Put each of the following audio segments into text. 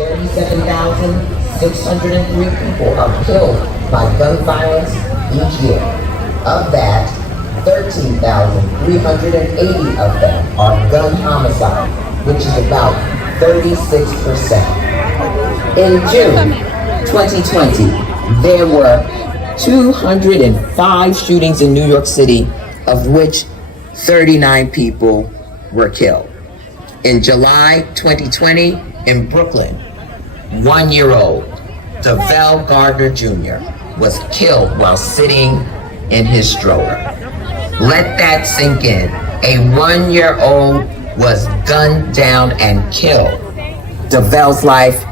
37,603 people are killed by gun violence each year. Of that, 13,380 of them are gun homicide, which is about 36%. In June 2020, there were 205 shootings in New York City, of which 39 people were killed. In July 2020, in Brooklyn, 1-year-old Devell Gardner Jr. was killed while sitting in his stroller. Let that sink in. A 1-year-old was gunned down and killed. Devell's life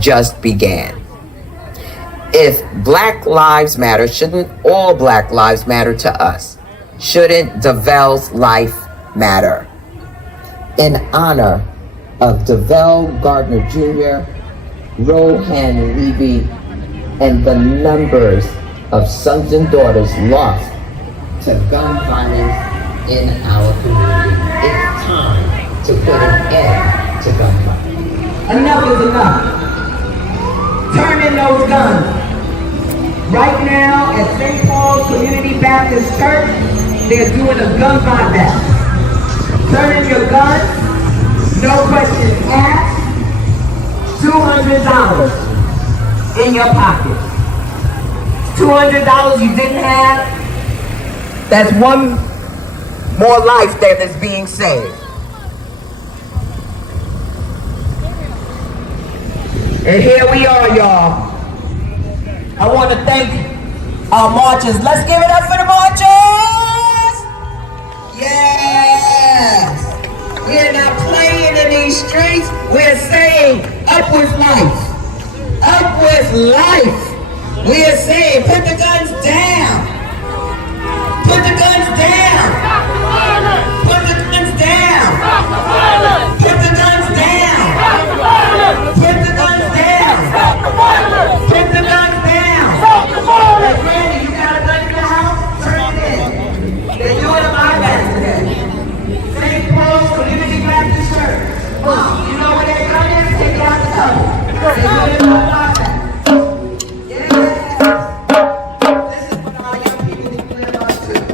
just began. If Black Lives Matter, shouldn't all Black lives matter to us? Shouldn't Devell's life matter? In honor of Devell Gardner Jr., Rohan Levy, and the numbers of sons and daughters lost to gun violence in our community, it's time to put an end to gun violence. Enough is enough. Turn in those guns. Right now at St. Paul's Community Baptist Church, they're doing a gun buyback. Turn in your guns, no questions asked, $200 in your pocket. $200 you didn't have, that's one more life that is being saved. And here we are, y'all. I want to thank our marchers. Let's give it up for the marchers! Yes! We're not playing in these streets. We're saying, up with life. Up with life. We're saying, put the guns down. Put the guns down. Put the guns down. Put the guns down. Put the guns down. Put the guns down. Hey, Randy, you got a gun in the house? Turn it in. They're doing a buyback today. St. Paul's Community Baptist Church. You know where their gun is? Take it out the cupboard. They're doing a buyback. Yes. This is what our young people declare about too.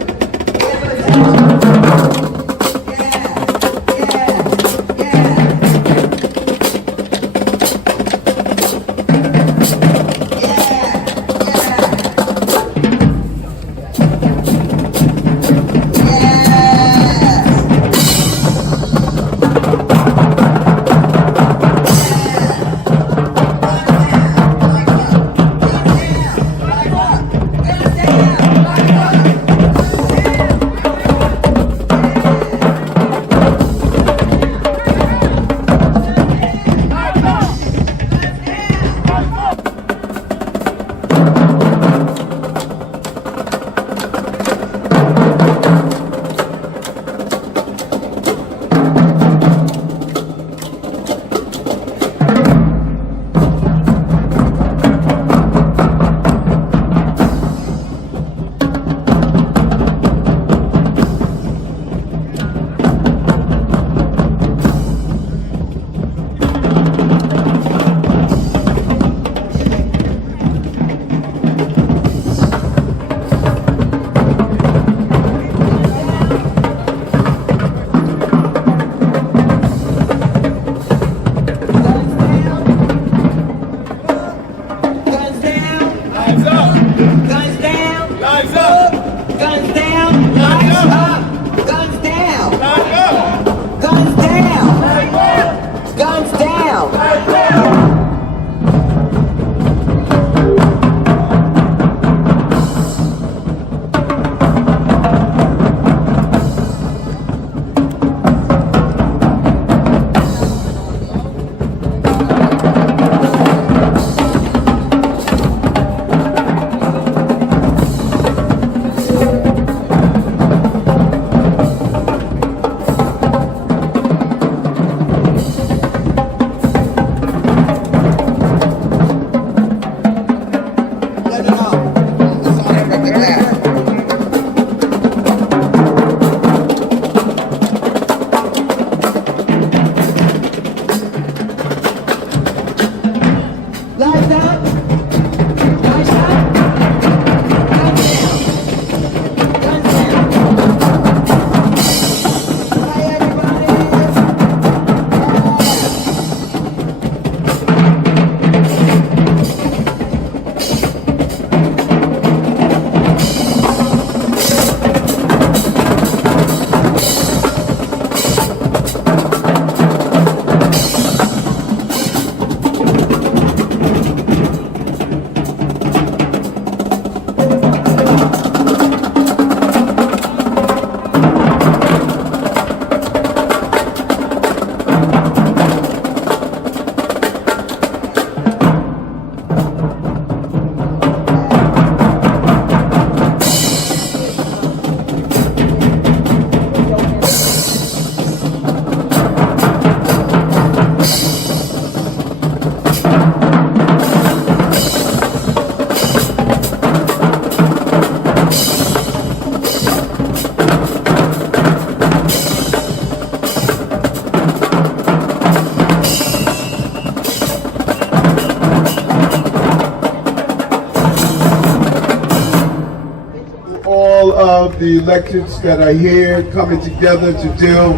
the electeds that are here coming together to deal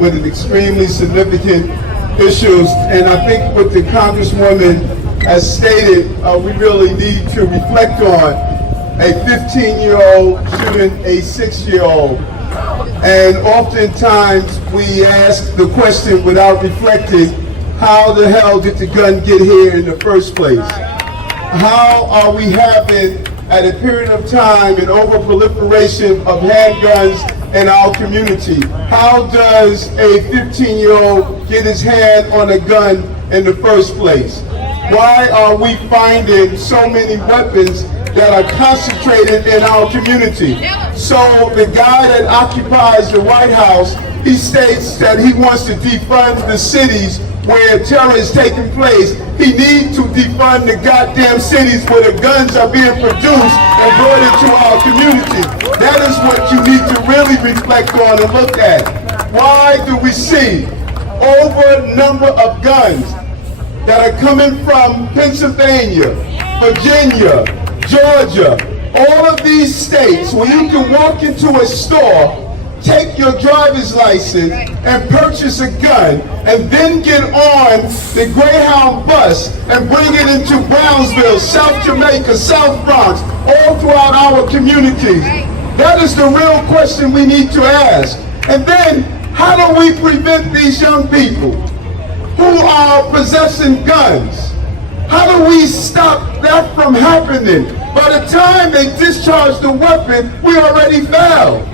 with an extremely significant issues. And I think what the Congresswoman has stated, we really need to reflect on a 15-year-old shooting a 6-year-old. And oftentimes we ask the question without reflecting, how the hell did the gun get here in the first place? How are we having, at a period of time, an over-proliferation of handguns in our community? How does a 15-year-old get his hand on a gun in the first place? Why are we finding so many weapons that are concentrated in our community? So the guy that occupies the White House, he states that he wants to defund the cities where terror is taking place. He needs to defund the goddamn cities where the guns are being produced and brought into our community. That is what you need to really reflect on and look at. Why do we see over number of guns that are coming from Pennsylvania, Virginia, Georgia, all of these states where you can walk into a store, take your driver's license and purchase a gun, and then get on the Greyhound bus and bring it into Brownsville, South Jamaica, South Bronx, all throughout our communities? That is the real question we need to ask. And then, how do we prevent these young people who are possessing guns? How do we stop that from happening? By the time they discharge the weapon, we already failed.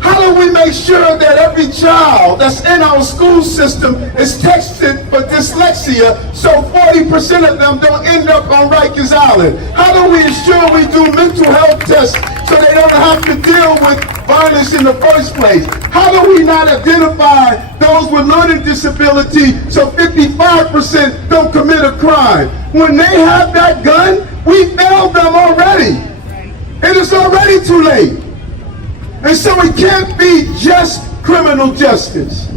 How do we make sure that every child that's in our school system is tested for dyslexia so 40% of them don't end up on Rikers Island? How do we ensure we do mental health tests so they don't have to deal with violence in the first place? How do we not identify those with learning disability so 55% don't commit a crime? When they have that gun, we failed them already. It is already too late. And so it can't be just criminal justice.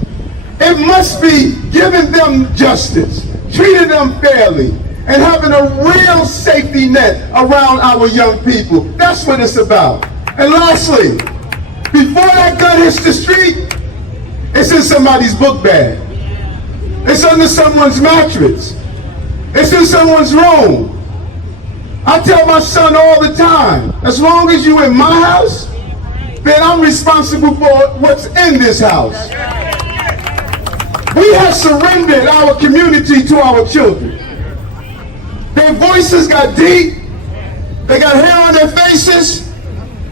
It must be giving them justice, treating them fairly, and having a real safety net around our young people. That's what it's about. And lastly, before that gun hits the street, it's in somebody's book bag. It's under someone's mattress. It's in someone's room. I tell my son all the time, as long as you're in my house, then I'm responsible for what's in this house. We have surrendered our community to our children. Their voices got deep. They got hair on their faces.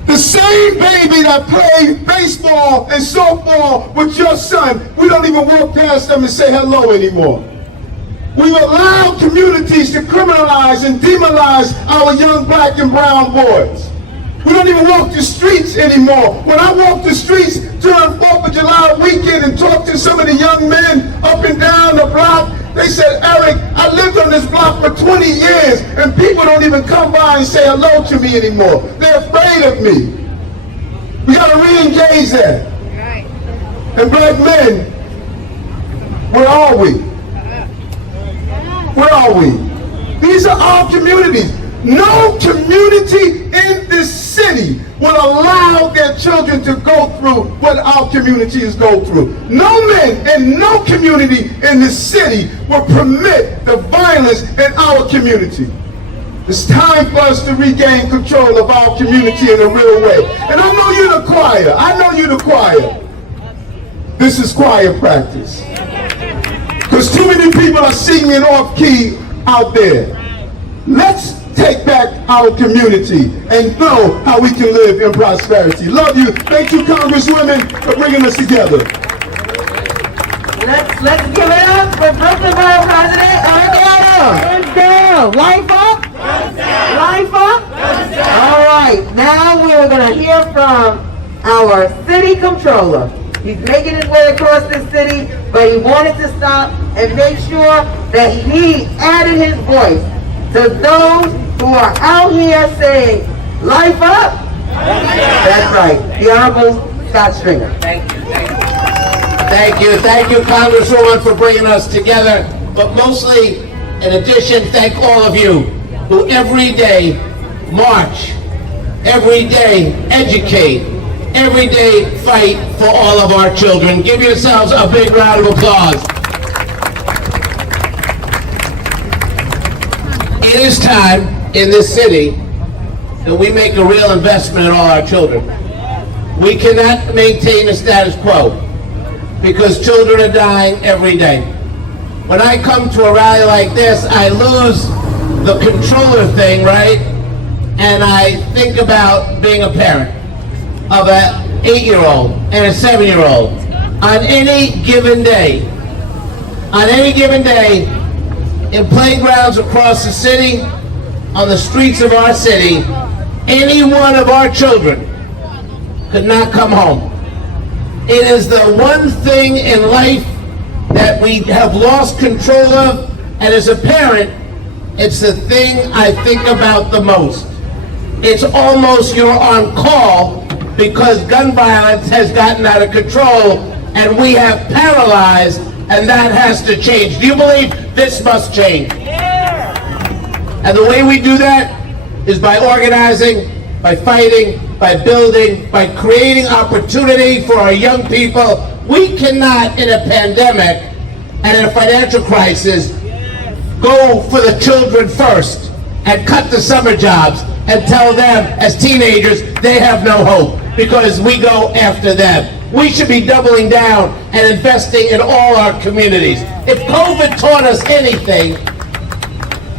The same baby that played baseball and softball with your son, we don't even walk past them and say hello anymore. We've allowed communities to criminalize and demonize our young black and brown boys. We don't even walk the streets anymore. When I walk the streets during 4th of July weekend and talk to some of the young men up and down the block, they said, Eric, I lived on this block for 20 years and people don't even come by and say hello to me anymore. They're afraid of me. We got to re-engage that. And black men, where are we? Where are we? These are our communities. No community in this city will allow their children to go through what our communities go through. No men and no community in this city will permit the violence in our community. It's time for us to regain control of our community in a real way. And I know you're the choir. I know you're the choir. This is choir practice. Because too many people are singing off key out there. Let's take back our community and know how we can live in prosperity. Love you. Thank you, Congresswomen, for bringing us together. Let's give it up for Brooklyn Borough President Let's go. Life up. Life up. All right. Now we are going to hear from our city controller. He's making his way across the city, but he wanted to stop and make sure that he added his voice to those who are out here saying, life up. That's right. The Honorable Scott Stringer. Thank you. Thank you, Congresswoman, for bringing us together. But mostly, in addition, thank all of you who every day march, every day educate, everyday fight for all of our children. Give yourselves a big round of applause. It is time in this city that we make a real investment in all our children. We cannot maintain the status quo because children are dying every day. When I come to a rally like this, I lose the controller thing, right? And I think about being a parent of an 8-year-old and a 7-year-old. On any given day, in playgrounds across the city, on the streets of our city, any one of our children could not come home. It is the one thing in life that we have lost control of, and as a parent, it's the thing I think about the most. It's almost you're on call because gun violence has gotten out of control and we have paralyzed, and that has to change. Do you believe this must change? And the way we do that is by organizing, by fighting, by building, by creating opportunity for our young people. We cannot, in a pandemic and in a financial crisis, go for the children first and cut the summer jobs and tell them as teenagers they have no hope because we go after them. We should be doubling down and investing in all our communities. If COVID taught us anything,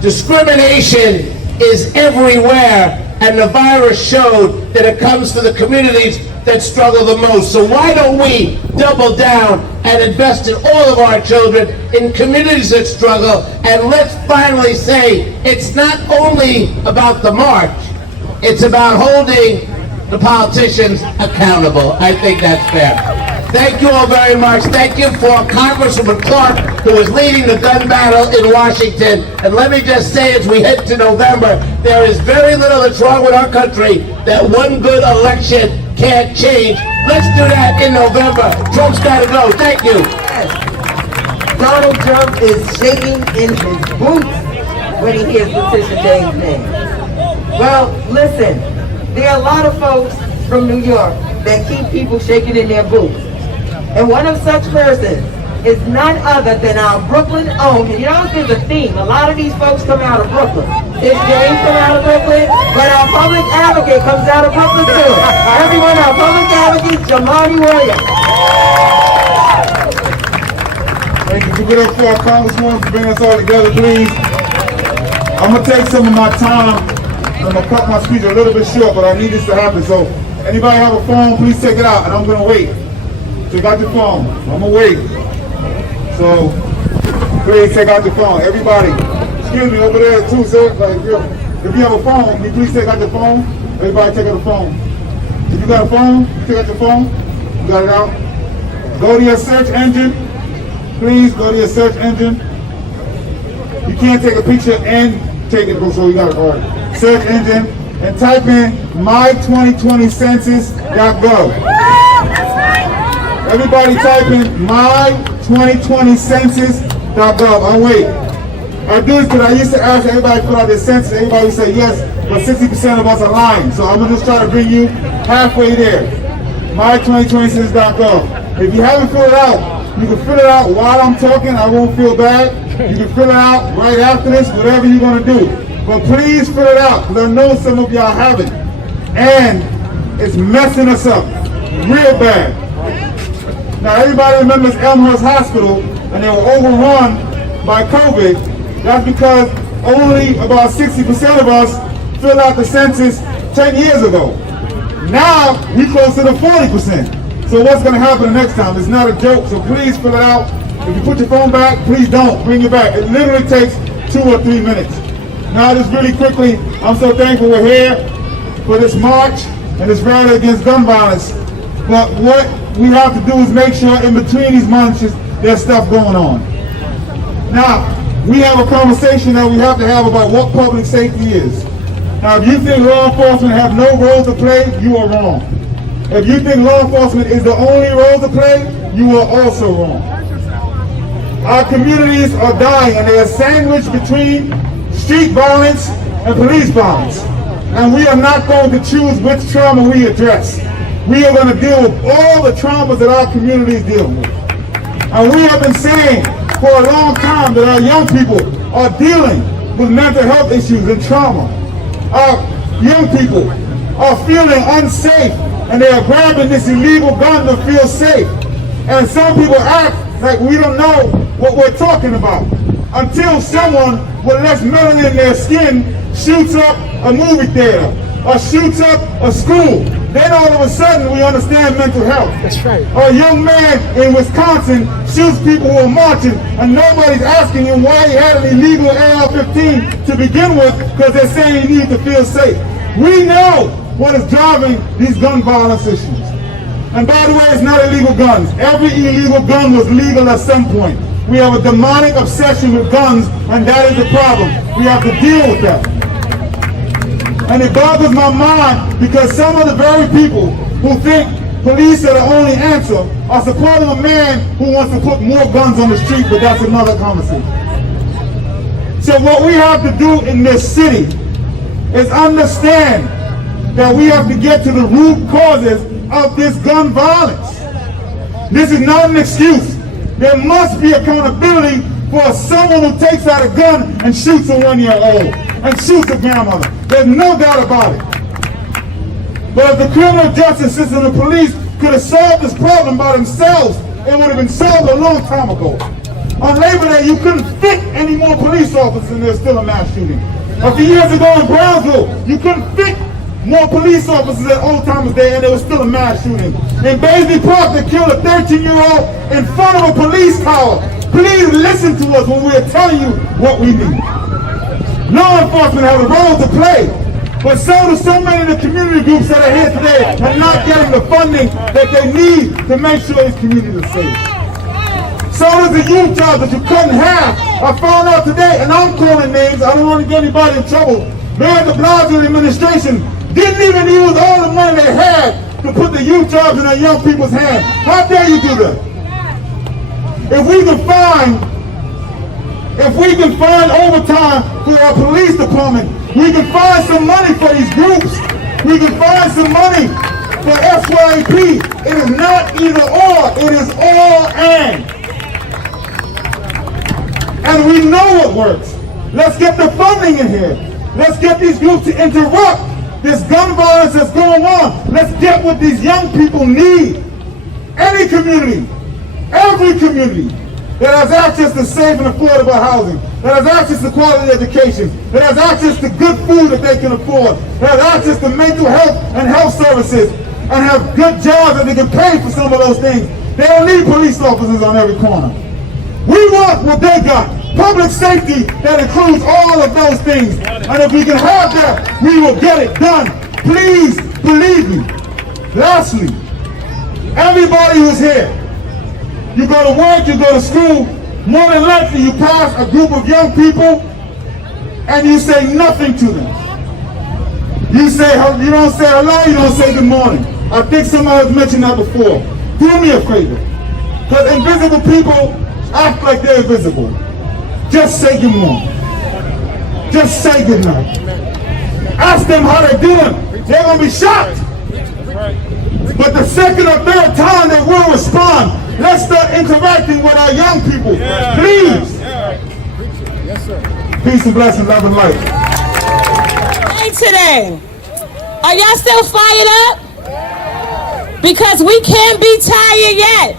discrimination is everywhere, and the virus showed that it comes to the communities that struggle the most. So why don't we double down and invest in all of our children, in communities that struggle, and let's finally say it's not only about the march, it's about holding the politicians accountable. I think that's fair. Thank you all very much. Thank you for Congresswoman Clarke, who is leading the gun battle in Washington. And let me just say, as we head to November, there is very little that's wrong with our country that one good election can't change. Let's do that in November. Trump's got to go. Thank you. Donald Trump is shaking in his boots when he hears Letitia James' name. Well, listen, there are a lot of folks from New York that keep people shaking in their boots. And one of such persons is none other than our Brooklyn own. And you know, there's a theme. A lot of these folks come out of Brooklyn. His James come out of Brooklyn, but our public advocate comes out of Brooklyn too. Everyone, our public advocate, Jamani Williams. Thank you. Give it up for our Congresswoman for bringing us all together, please. I'm going to take some of my time. I'm going to cut my speech a little bit short, but I need this to happen. So anybody have a phone, please take it out, and I'm going to wait. Take out your phone. I'm going to wait. So please take out your phone. Everybody, excuse me, over there too, sir. Like, if you have a phone, can you please take out your phone? Everybody take out the phone. If you got a phone, take out your phone. You got it out. Go to your search engine. Please go to your search engine. You can't take a picture and take it, so you got it. All right. Search engine and type in my2020census.gov. Everybody type in my2020census.gov. I'll wait. I do this because I used to ask everybody to fill out their census. Everybody would say yes, but 60% of us are lying. So I'm going to just try to bring you halfway there. My2020census.gov. If you haven't filled it out, you can fill it out while I'm talking. I won't feel bad. You can fill it out right after this, whatever you're going to do. But please fill it out, because I know some of y'all haven't. And it's messing us up real bad. Now, everybody remembers Elmhurst Hospital, and they were overrun by COVID. That's because only about 60% of us filled out the census 10 years ago. Now, we're close to the 40%. So what's going to happen the next time? It's not a joke, so please fill it out. If you put your phone back, please don't. Bring it back. It literally takes 2 or 3 minutes. Now, just really quickly, I'm so thankful we're here for this march and this rally against gun violence. But what we have to do is make sure in between these marches, there's stuff going on. Now, we have a conversation that we have to have about what public safety is. Now, if you think law enforcement have no role to play, you are wrong. If you think law enforcement is the only role to play, you are also wrong. Our communities are dying, and they are sandwiched between street violence and police violence. And we are not going to choose which trauma we address. we are going to deal with all the traumas that our communities deal with. And we have been saying for a long time that our young people are dealing with mental health issues and trauma. Our young people are feeling unsafe, and they are grabbing this illegal gun to feel safe. And some people act like we don't know what we're talking about until someone with less melanin in their skin shoots up a movie theater or shoots up a school. Then all of a sudden we understand mental health. That's right. Or a young man in Wisconsin shoots people who are marching, and nobody's asking him why he had an illegal AR-15 to begin with, because they're saying he needs to feel safe. We know what is driving these gun violence issues. And by the way, it's not illegal guns. Every illegal gun was legal at some point. We have a demonic obsession with guns, and that is the problem. We have to deal with that. And it boggles my mind because some of the very people who think police are the only answer are supporting a man who wants to put more guns on the street, but that's another conversation. So what we have to do in this city is understand that we have to get to the root causes of this gun violence. This is not an excuse. There must be accountability for someone who takes out a gun and shoots a 1-year-old and shoots a grandmother. There's no doubt about it. But if the criminal justice system and the police could have solved this problem by themselves, it would have been solved a long time ago. On Labor Day, you couldn't fit any more police officers and there's still a mass shooting. A few years ago in Brownsville, you couldn't fit more police officers at Old Timers Day and there was still a mass shooting. In Baisley Park, they killed a 13-year-old in front of a police tower. Please listen to us when we're telling you what we need. Law enforcement has a role to play, but so do so many of the community groups that are here today and not getting the funding that they need to make sure these communities are safe. So does the youth jobs that you couldn't have. I found out today, and I'm calling names, I don't want to get anybody in trouble. Mayor de Blasio administration didn't even use all the money they had to put the youth jobs in our young people's hands. How dare you do that? If we can find overtime for our police department, we can find some money for these groups. We can find some money for SYAP. It is not either or, it is all and. And we know what works. Let's get the funding in here. Let's get these groups to interrupt this gun violence that's going on. Let's get what these young people need. Any community, every community that has access to safe and affordable housing, that has access to quality education, that has access to good food that they can afford, that has access to mental health and health services, and have good jobs that they can pay for some of those things. They don't need police officers on every corner. We want what they got. Public safety that includes all of those things. And if we can have that, we will get it done. Please believe me. Lastly, everybody who's here, you go to work, you go to school, more than likely you pass a group of young people and you say nothing to them. You don't say hello, you don't say good morning. I think somebody has mentioned that before. Do me a favor. Because invisible people act like they're invisible. Just say good morning. Just say good night. Ask them how they're doing. They're going to be shocked. But the second or third time they will respond. Let's start interacting with our young people. Please. Yes, sir. Peace and blessings, love and light. Hey, today, are y'all still fired up? Because we can't be tired yet.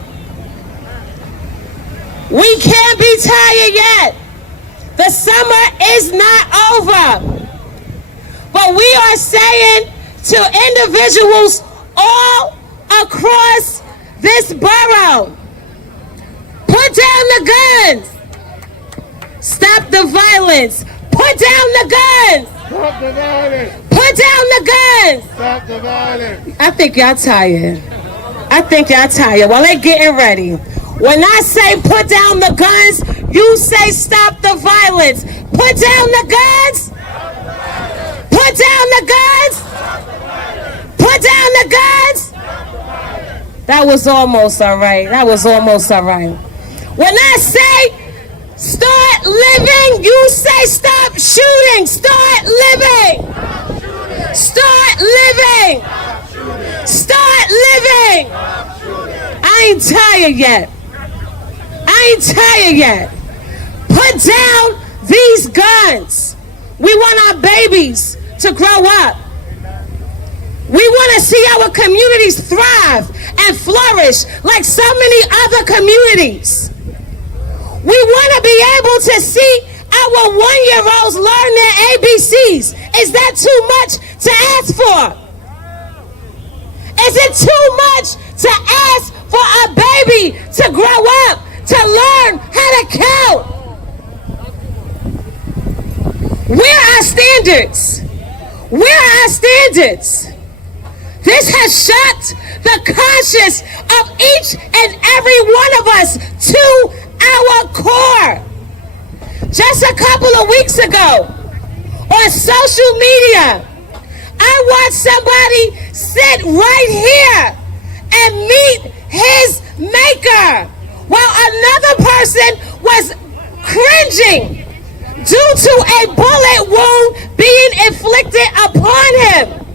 We can't be tired yet. The summer is not over. But we are saying to individuals all across this borough, put down the guns. Stop the violence. Put down the guns. Stop the violence. Put down the guns. Stop the violence. I think y'all tired. Well, they're getting ready. When I say put down the guns, you say stop the violence. Put down the guns. Put down the guns. Put down the guns. That was almost all right. When I say start living, you say stop shooting. Start living. Start living. Start shooting. I ain't tired yet. I ain't tired yet. Put down these guns. We want our babies to grow up. We want to see our communities thrive and flourish like so many other communities. We want to be able to see our 1-year-olds learn their ABCs. Is that too much to ask for? Is it too much to ask for a baby to grow up, to learn how to count? Where are our standards? Where are our standards? This has shocked the conscience of each and every one of us to our core. Just a couple of weeks ago, on social media, I watched somebody sit right here and meet his maker, while another person was cringing due to a bullet wound being inflicted upon him.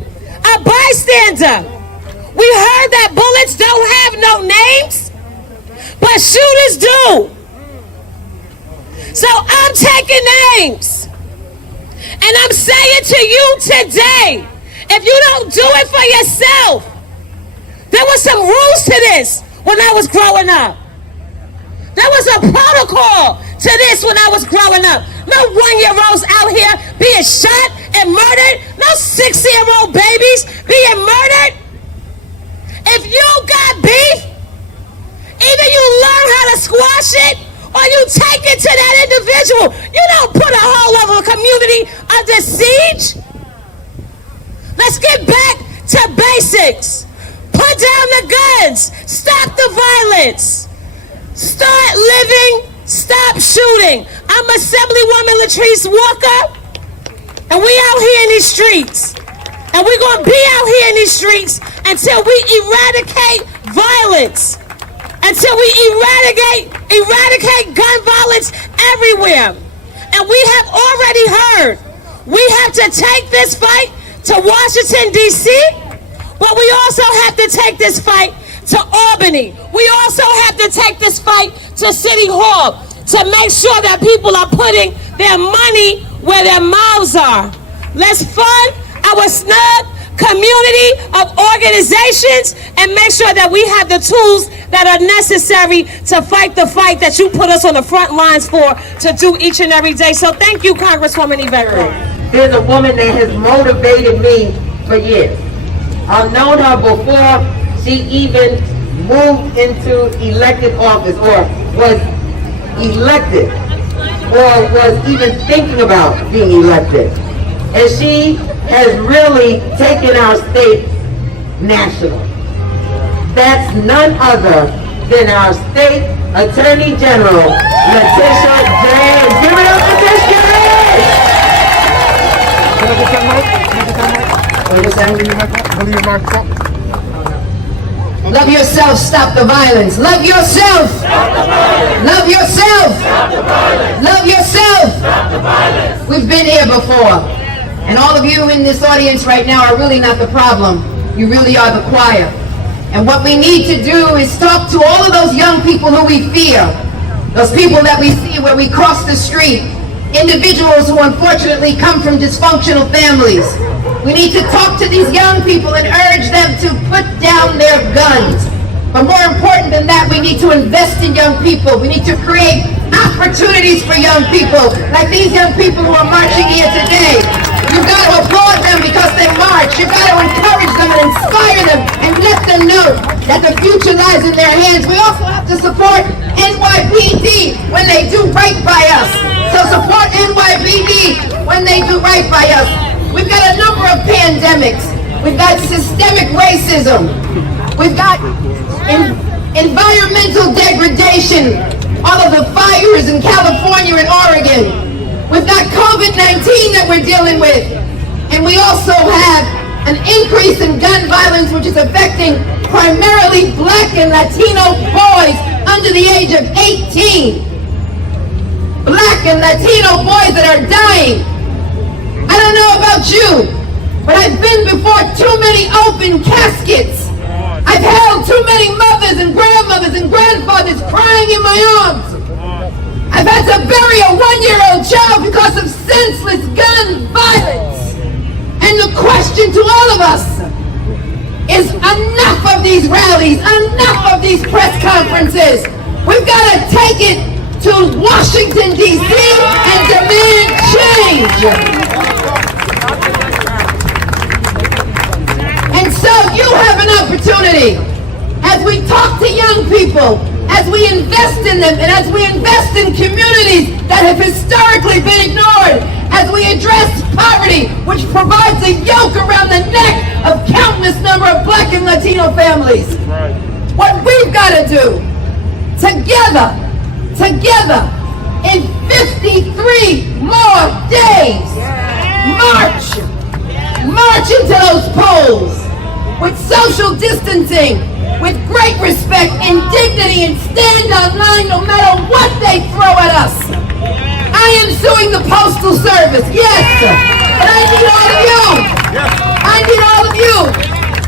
A bystander. We heard that bullets don't have no names, but shooters do. So I'm taking names. And I'm saying to you today, if you don't do it for yourself, there was some rules to this when I was growing up. There was a protocol to this when I was growing up. No 1-year-olds out here being shot and murdered. No 6-year-old babies being murdered. If you got beef, either you learn how to squash it or you take it to that individual. You don't put a whole other community under siege. Let's get back to basics. Put down the guns. Stop the violence. Start living. Stop shooting. I'm Assemblywoman Latrice Walker, and we out here in these streets. And we're going to be out here in these streets until we eradicate violence. Until we eradicate gun violence everywhere. And we have already heard we have to take this fight to Washington, D.C., but we also have to take this fight to Albany. We also have to take this fight to City Hall to make sure that people are putting their money where their mouths are. Let's fund our snug community of organizations and make sure that we have the tools that are necessary to fight the fight that you put us on the front lines for to do each and every day. So thank you, Congresswoman Yvette Clarke. There's a woman that has motivated me for years. I've known her before she even moved into elected office or was elected or was even thinking about being elected. And she has really taken our state national. That's none other than our state Attorney General, Letitia James. Give it up for this Love yourself, stop the violence. Love yourself. Stop the violence. Love yourself. Stop the violence. Love yourself. Stop the violence. We've been here before. And all of you in this audience right now are really not the problem. You really are the choir. And what we need to do is talk to all of those young people who we fear. Those people that we see where we cross the street. Individuals who unfortunately come from dysfunctional families. We need to talk to these young people and urge them to put down their guns. But more important than that, we need to invest in young people. We need to create opportunities for young people, like these young people who are marching here today. You've got to applaud them because they march. You've got to encourage them and inspire them and let them know that the future lies in their hands. We also have to support NYPD when they do right by us. So support NYPD when they do right by us. We've got a number of pandemics. We've got systemic racism. We've got environmental degradation. All of the fires in California and Oregon. We've got COVID-19 that we're dealing with. And we also have an increase in gun violence which is affecting primarily Black and Latino boys under the age of 18. Black and Latino boys that are dying. I don't know about you, but I've been before too many open caskets. I've I've held too many mothers and grandmothers and grandfathers crying in my arms. I've had to bury a 1-year-old child because of senseless gun violence. And the question to all of us is enough of these rallies, enough of these press conferences. We've got to take it to Washington, D.C. and demand change. And so you have an opportunity as we talk to young people, as we invest in them, and as we invest in communities that have historically been ignored, as we address poverty, which provides a yoke around the neck of countless number of Black and Latino families. What we've got to do, together, in 53 more days, march into those polls with social distancing, with great respect and dignity, and stand online no matter what they throw at us. I am suing the Postal Service, yes, but I need all of you. I need all of you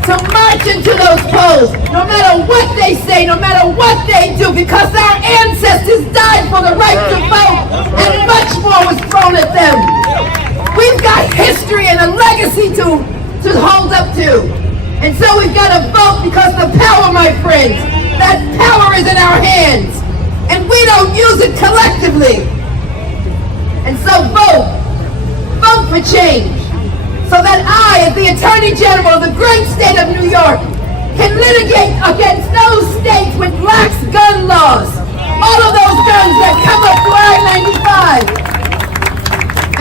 to march into those polls, no matter what they say, no matter what they do, because our ancestors died for the right to vote, and much more was thrown at them. We've got history and a legacy to hold up to. And so we've got to vote, because the power, my friends, that power is in our hands. And we don't use it collectively. And so vote for change, so that I, as the Attorney General of the great state of New York, can litigate against those states with lax gun laws. All of those guns that come up through I-95.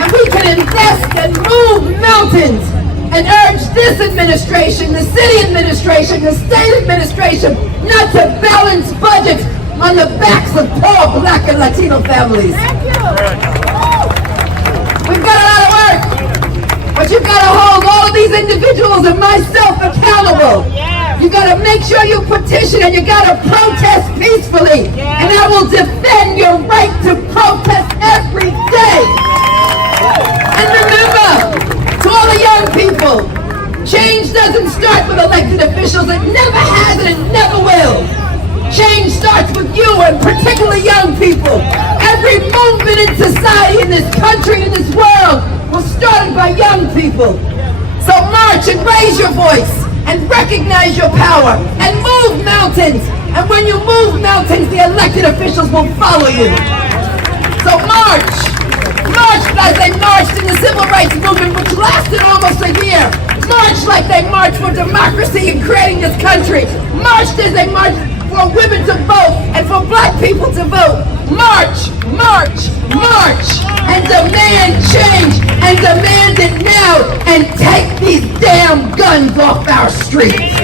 And we can invest and move mountains and urge this administration, the city administration, the state administration, not to balance budgets on the backs of poor Black and Latino families. We've got a lot of work, but you've got to hold all of these individuals and myself accountable. You've got to make sure you petition, and you got to protest peacefully. And I will defend your right to protest every day. And remember, to all the young people, change doesn't start with elected officials. It never has, and it never will. Change starts with you, and particularly young people. Every movement in society, in this country, in this world, was started by young people. So march and raise your voice, and recognize your power, and move mountains. And when you move mountains, the elected officials will follow you. So march as they marched in the civil rights movement, which lasted almost a year. March like they marched for democracy and creating this country. Marched as they marched for women to vote and for Black people to vote. March, and demand change, and demand it now, and take these damn guns off our streets.